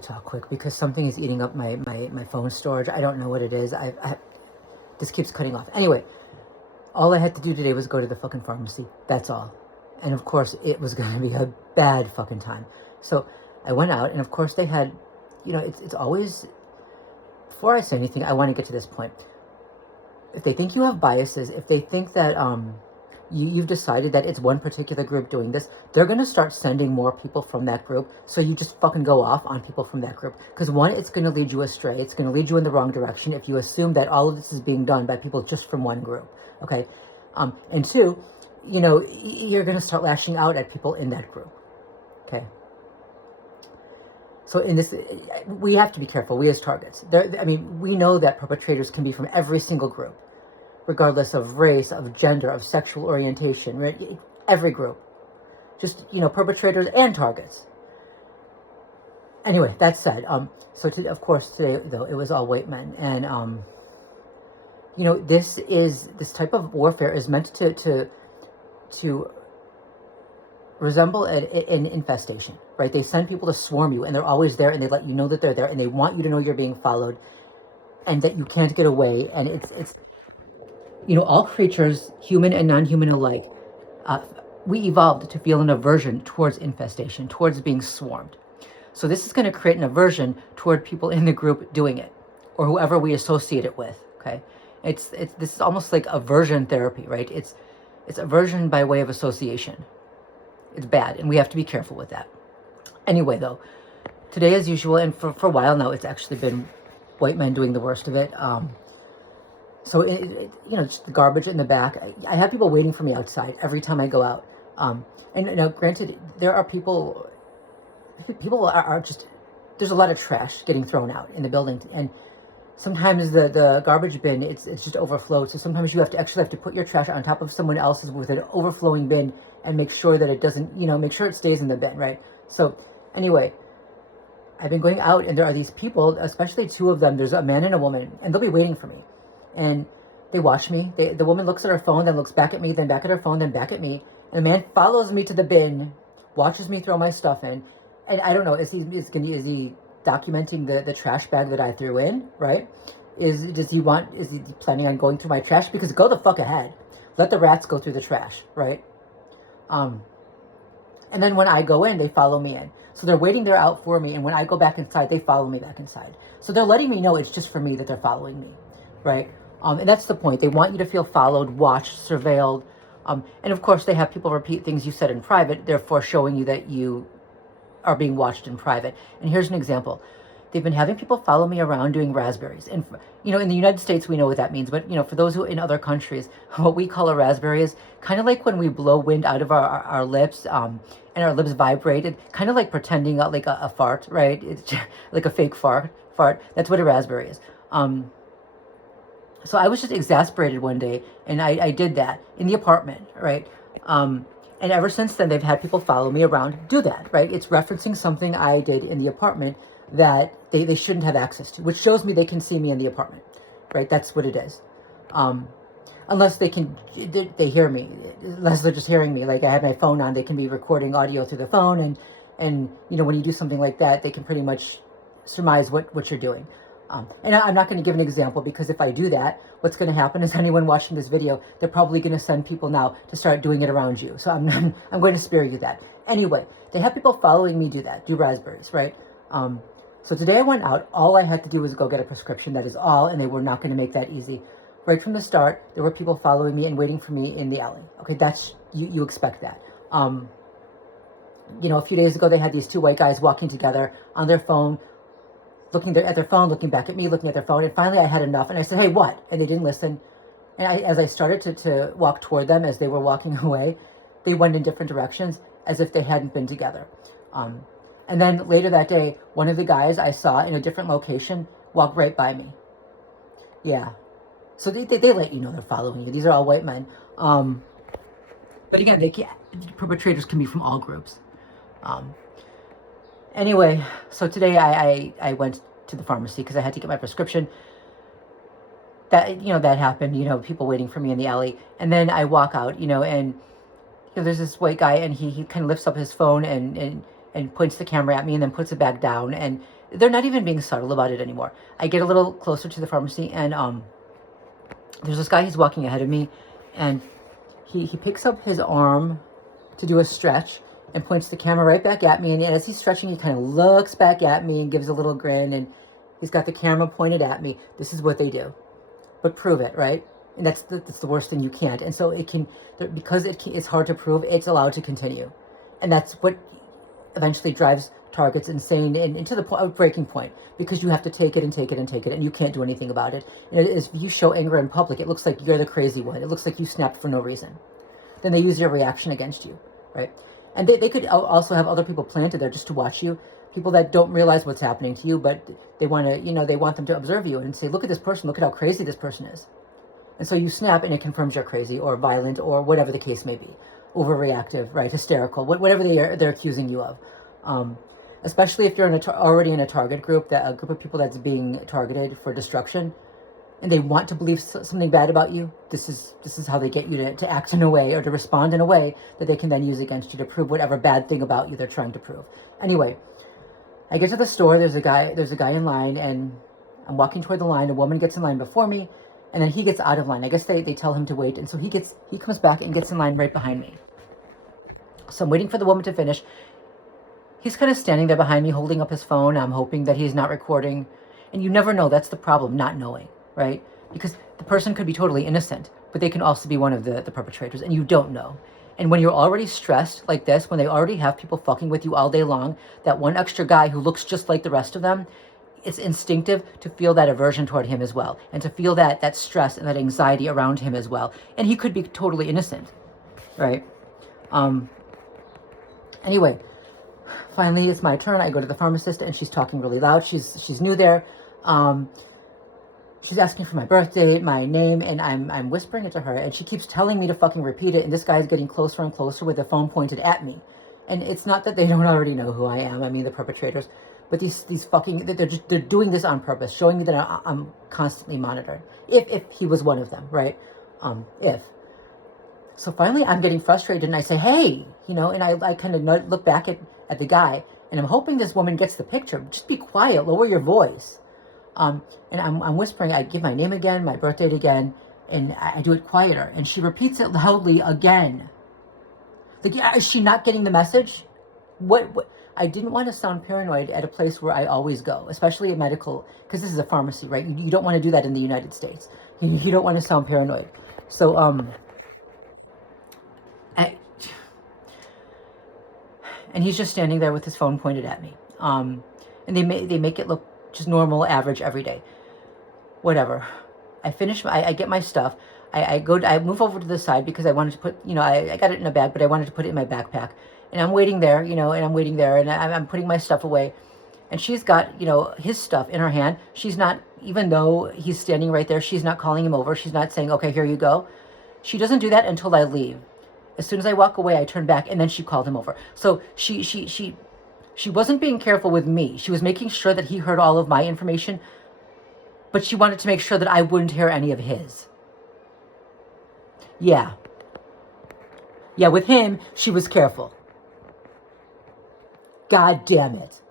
Talk quick because something is eating up my phone storage. I don't know what it is. This keeps cutting off. Anyway, all I had to do today was go to the fucking pharmacy. That's all. And of course, it was going to be a bad fucking time. So I went out, and of course they had, it's always, before I say anything, I want to get to this point. If they think you have biases, if they think that you've decided that it's one particular group doing this, they're going to start sending more people from that group. So you just fucking go off on people from that group. Because one, it's going to lead you astray. It's going to lead you in the wrong direction if you assume that all of this is being done by people just from one group. Okay? And two, you're going to start lashing out at people in that group. Okay? So in this, we have to be careful, we as targets. We know that perpetrators can be from every single group, regardless of race, of gender, of sexual orientation, right? Every group. Just, perpetrators and targets. Anyway, that said, of course, today, though, it was all white men. And, this type of warfare is meant to resemble an infestation, right? They send people to swarm you, and they're always there, and they let you know that they're there, and they want you to know you're being followed, and that you can't get away. And it's all creatures, human and non-human alike, we evolved to feel an aversion towards infestation, towards being swarmed. So this is going to create an aversion toward people in the group doing it, or whoever we associate it with. Okay, this is almost like aversion therapy, right? It's aversion by way of association. It's bad, and we have to be careful with that. Anyway, though, today, as usual, and for a while now, it's actually been white men doing the worst of it. So, just the garbage in the back. I have people waiting for me outside every time I go out. And granted, there are people are just, there's a lot of trash getting thrown out in the building. And sometimes the garbage bin, it's just overflowed. So sometimes you actually have to put your trash on top of someone else's with an overflowing bin and make sure that it doesn't, make sure it stays in the bin, right? So anyway, I've been going out, and there are these people, especially two of them. There's a man and a woman, and they'll be waiting for me. And they watch me. The woman looks at her phone, then looks back at me, then back at her phone, then back at me. And the man follows me to the bin, watches me throw my stuff in. And I don't know, is he documenting the trash bag that I threw in, right? Is he planning on going through my trash? Because go the fuck ahead. Let the rats go through the trash, right? And then when I go in, they follow me in. So they're waiting there out for me, and when I go back inside, they follow me back inside. So they're letting me know it's just for me that they're following me, right? And that's the point. They want you to feel followed, watched, surveilled. And of course, they have people repeat things you said in private, therefore showing you that you are being watched in private. And here's an example. They've been having people follow me around doing raspberries. And, in the United States, we know what that means. But, for those who in other countries, what we call a raspberry is kind of like when we blow wind out of our lips and our lips vibrate. Kind of like pretending like a fart, right? It's like a fake fart. That's what a raspberry is. So I was just exasperated one day, and I did that in the apartment, right? And ever since then, they've had people follow me around do that, right? It's referencing something I did in the apartment that they shouldn't have access to, which shows me they can see me in the apartment, right? That's what it is. Unless they hear me, unless they're just hearing me. Like I have my phone on, they can be recording audio through the phone, and when you do something like that, they can pretty much surmise what you're doing. And I'm not going to give an example, because if I do that, what's going to happen is anyone watching this video, they're probably going to send people now to start doing it around you. So I'm going to spare you that. Anyway, they have people following me do raspberries, right? So today I went out. All I had to do was go get a prescription. That is all, and they were not going to make that easy. Right from the start, there were people following me and waiting for me in the alley. Okay, that's, you expect that. A few days ago, they had these two white guys walking together on their phone, looking at their phone, looking back at me, looking at their phone. And finally I had enough, and I said, hey, what? And they didn't listen. And as I started to walk toward them as they were walking away, they went in different directions as if they hadn't been together. And then later that day, one of the guys I saw in a different location walked right by me. Yeah. So they let you know they're following you. These are all white men. But again, perpetrators can be from all groups. Anyway, so today I went to the pharmacy because I had to get my prescription. That happened, people waiting for me in the alley. And then I walk out, and there's this white guy, and he kind of lifts up his phone and points the camera at me and then puts it back down. And they're not even being subtle about it anymore. I get a little closer to the pharmacy, and there's this guy, he's walking ahead of me, and he picks up his arm to do a stretch and points the camera right back at me, and as he's stretching, he kind of looks back at me and gives a little grin, and he's got the camera pointed at me. This is what they do. But prove it, right? And that's the worst thing. You can't. And so it can, because it's hard to prove, it's allowed to continue. And that's what eventually drives targets insane and to the breaking point, because you have to take it and take it and take it, and you can't do anything about it. And if you show anger in public, it looks like you're the crazy one. It looks like you snapped for no reason. Then they use your reaction against you, right? And they could also have other people planted there just to watch you, people that don't realize what's happening to you, but they want to, they want them to observe you and say, look at this person, look at how crazy this person is. And so you snap, and it confirms you're crazy or violent or whatever the case may be, overreactive, right, hysterical, whatever they're accusing you of. Especially if you're already in a target group, a group of people that's being targeted for destruction, and they want to believe something bad about you. This is how they get you to act in a way or to respond in a way that they can then use against you to prove whatever bad thing about you they're trying to prove. Anyway, I get to the store. There's a guy in line, and I'm walking toward the line. A woman gets in line before me, and then he gets out of line. I guess they tell him to wait, and so he comes back and gets in line right behind me. So I'm waiting for the woman to finish. He's kind of standing there behind me, holding up his phone. I'm hoping that he's not recording, and you never know. That's the problem, not knowing, right? Because the person could be totally innocent, but they can also be one of the perpetrators, and you don't know. And when you're already stressed like this, when they already have people fucking with you all day long, that one extra guy who looks just like the rest of them, it's instinctive to feel that aversion toward him as well, and to feel that stress and that anxiety around him as well. And he could be totally innocent, right? Anyway, finally it's my turn. I go to the pharmacist, and she's talking really loud. She's new there. She's asking for my birth date, my name, and I'm whispering it to her, and she keeps telling me to fucking repeat it, and this guy's getting closer and closer with the phone pointed at me. And it's not that they don't already know who I am, I mean the perpetrators, but these fucking, they're doing this on purpose, showing me that I'm constantly monitored. If he was one of them, right? So finally I'm getting frustrated, and I say, hey, and I kind of look back at the guy, and I'm hoping this woman gets the picture. Just be quiet, lower your voice. And I'm whispering, I give my name again, my birth date again, and I do it quieter. And she repeats it loudly again. Like, yeah, is she not getting the message? What? I didn't want to sound paranoid at a place where I always go, especially a medical, because this is a pharmacy, right? You don't want to do that in the United States. You don't want to sound paranoid. So, and he's just standing there with his phone pointed at me. And they make it look just normal, average, every day. Whatever. I finish, I get my stuff. I move over to the side because I wanted to put, I got it in a bag, but I wanted to put it in my backpack. And I'm waiting there, and I'm putting my stuff away. And she's got, his stuff in her hand. She's not, even though he's standing right there, she's not calling him over. She's not saying, okay, here you go. She doesn't do that until I leave. As soon as I walk away, I turn back, and then she called him over. So she wasn't being careful with me. She was making sure that he heard all of my information, but she wanted to make sure that I wouldn't hear any of his. Yeah, with him, she was careful. God damn it.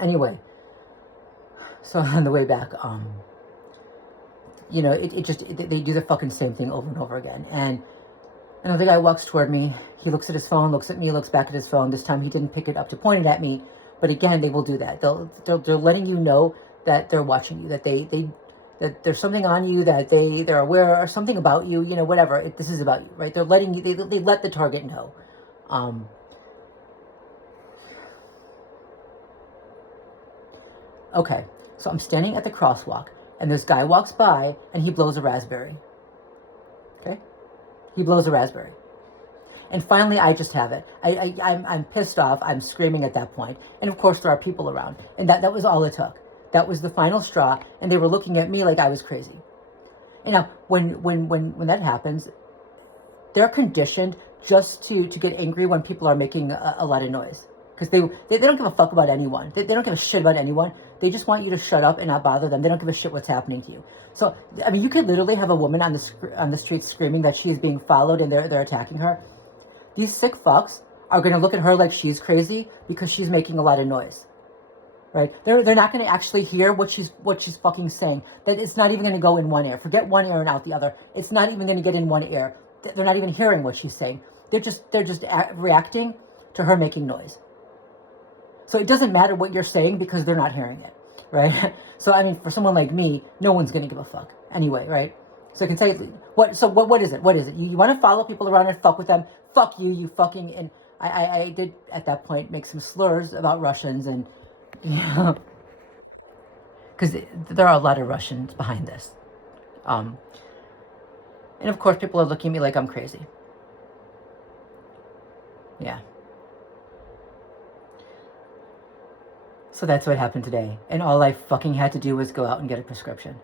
Anyway, so on the way back, they do the fucking same thing over and over again. And another guy walks toward me. He looks at his phone, looks at me, looks back at his phone. This time he didn't pick it up to point it at me. But again, they will do that. They're letting you know that they're watching you, that that there's something on you, that they're aware, or something about you, whatever. This is about you, right? They're letting you, they let the target know. Okay, so I'm standing at the crosswalk, and this guy walks by, and he blows a raspberry. Okay? He blows a raspberry. And finally, I just have it. I'm pissed off. I'm screaming at that point. And of course, there are people around. And that was all it took. That was the final straw. And they were looking at me like I was crazy. And now, when that happens, they're conditioned just to get angry when people are making a lot of noise. Because they don't give a fuck about anyone. They don't give a shit about anyone. They just want you to shut up and not bother them. They don't give a shit what's happening to you. So, I mean, you could literally have a woman on the street screaming that she is being followed and they're attacking her. These sick fucks are going to look at her like she's crazy because she's making a lot of noise. Right? They're not going to actually hear what she's fucking saying. That it's not even going to go in one ear. Forget one ear and out the other. It's not even going to get in one ear. They're not even hearing what she's saying. They're just reacting to her making noise. So it doesn't matter what you're saying because they're not hearing it, right? So I mean, for someone like me, no one's going to give a fuck anyway, right? So I can say what is it? What is it? You want to follow people around and fuck with them? Fuck you, you fucking. And I did at that point make some slurs about Russians and. Yeah, because there are a lot of Russians behind this. And of course, people are looking at me like I'm crazy. Yeah. So that's what happened today. And all I fucking had to do was go out and get a prescription.